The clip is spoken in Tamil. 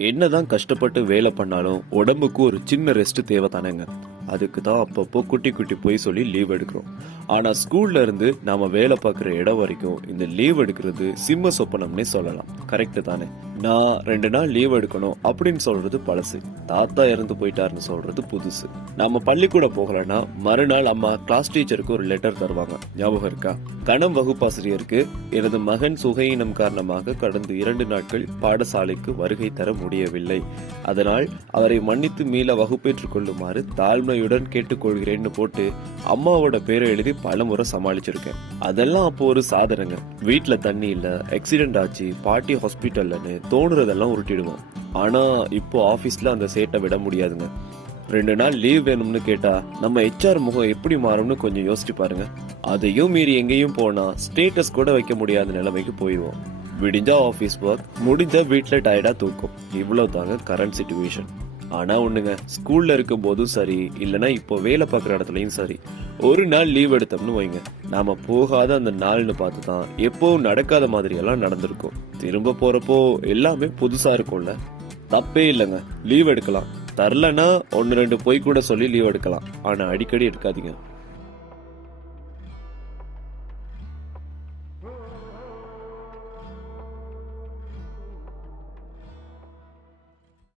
என்னதான் கஷ்டப்பட்டு வேலை பண்ணாலும் உடம்புக்கு ஒரு சின்ன ரெஸ்ட் தேவை தானேங்க. அதுக்கு தான் அப்பப்போ குட்டி குட்டி போய் சொல்லி லீவ் எடுக்கிறோம். ஆனா ஸ்கூல்ல இருந்து நாம வேலை பார்க்குற இடம் வரைக்கும் இந்த லீவ் எடுக்கிறது சிம்ம சொப்பனம்னே சொல்லலாம். கரெக்ட் தானே? நான் 2 நாள் லீவ் எடுக்கணும் அப்படின்னு சொல்றது பழசு, தாத்தா இறந்து போயிட்டாருன்னு சொல்றது புதுசு. நம்ம பள்ளிக்கூடம் போகலன்னா மறுநாள் அம்மா கிளாஸ் டீச்சருக்கு ஒரு லெட்டர் தருவாங்க, ஞாபகம் இருக்கா? கணம் வகுப்பாசிரியருக்கு எனது மகன் சுகையினம் காரணமாக கடந்த 2 நாட்கள் பாடசாலைக்கு வருகை தர முடியவில்லை. அதனால் அவரை மன்னித்து மீள வகுப்பேற்றுக் கொள்ளுமாறு தாழ்மையுடன் கேட்டுக்கொள்கிறேன்னு போட்டு அம்மாவோட பேரை எழுதி பல முறை சமாளிச்சிருக்கேன். அதெல்லாம் அப்போ ஒரு சாதனைங்க. வீட்டுல தண்ணி இல்ல, ஆக்சிடென்ட் ஆச்சு, பாட்டி ஹாஸ்பிட்டல்லன்னு தோணுறதெல்லாம் உருட்டிடுவோம். ஆனா இப்போ ஆபீஸ்ல அந்த சேட்டை விட முடியாதுங்க. 2 நாள் லீவ் வேணும்னு கேட்டா நம்ம HR முகம் எப்படி மாறும்னு கொஞ்சம் யோசிச்சு பாருங்க. அதையும் மீறி எங்கேயும் போனா ஸ்டேட்டஸ் கூட வைக்க முடியாத நிலைமைக்கு போயிடுவோம். விடிஞ்சா ஆபீஸ் ஒர்க், முடிஞ்சா வீட்டுல டயர்டா தூக்கும். இவ்வளவு தாங்க கரண்ட் சிச்சுவேஷன். ஆனா ஒண்ணுங்க, ஸ்கூல்ல இருக்கும் போதும் சரி, இல்லனா இப்போ வேலை பார்க்குற இடத்துலயும் சரி, ஒரு நாள் லீவ் எடுத்தோம்னு வைங்க, நாம போகாத அந்த நாள்னு பார்த்து தான் எப்பவும் நடக்காத மாதிரி எல்லாம் நடந்திருக்கும். திரும்ப போறப்போ எல்லாமே புதுசா இருக்கும்ல. தப்பே இல்லைங்க, லீவ் எடுக்கலாம். தரலன்னா 1-2 போய் கூட சொல்லி லீவ் எடுக்கலாம். ஆனா அடிக்கடி எடுக்காதீங்க.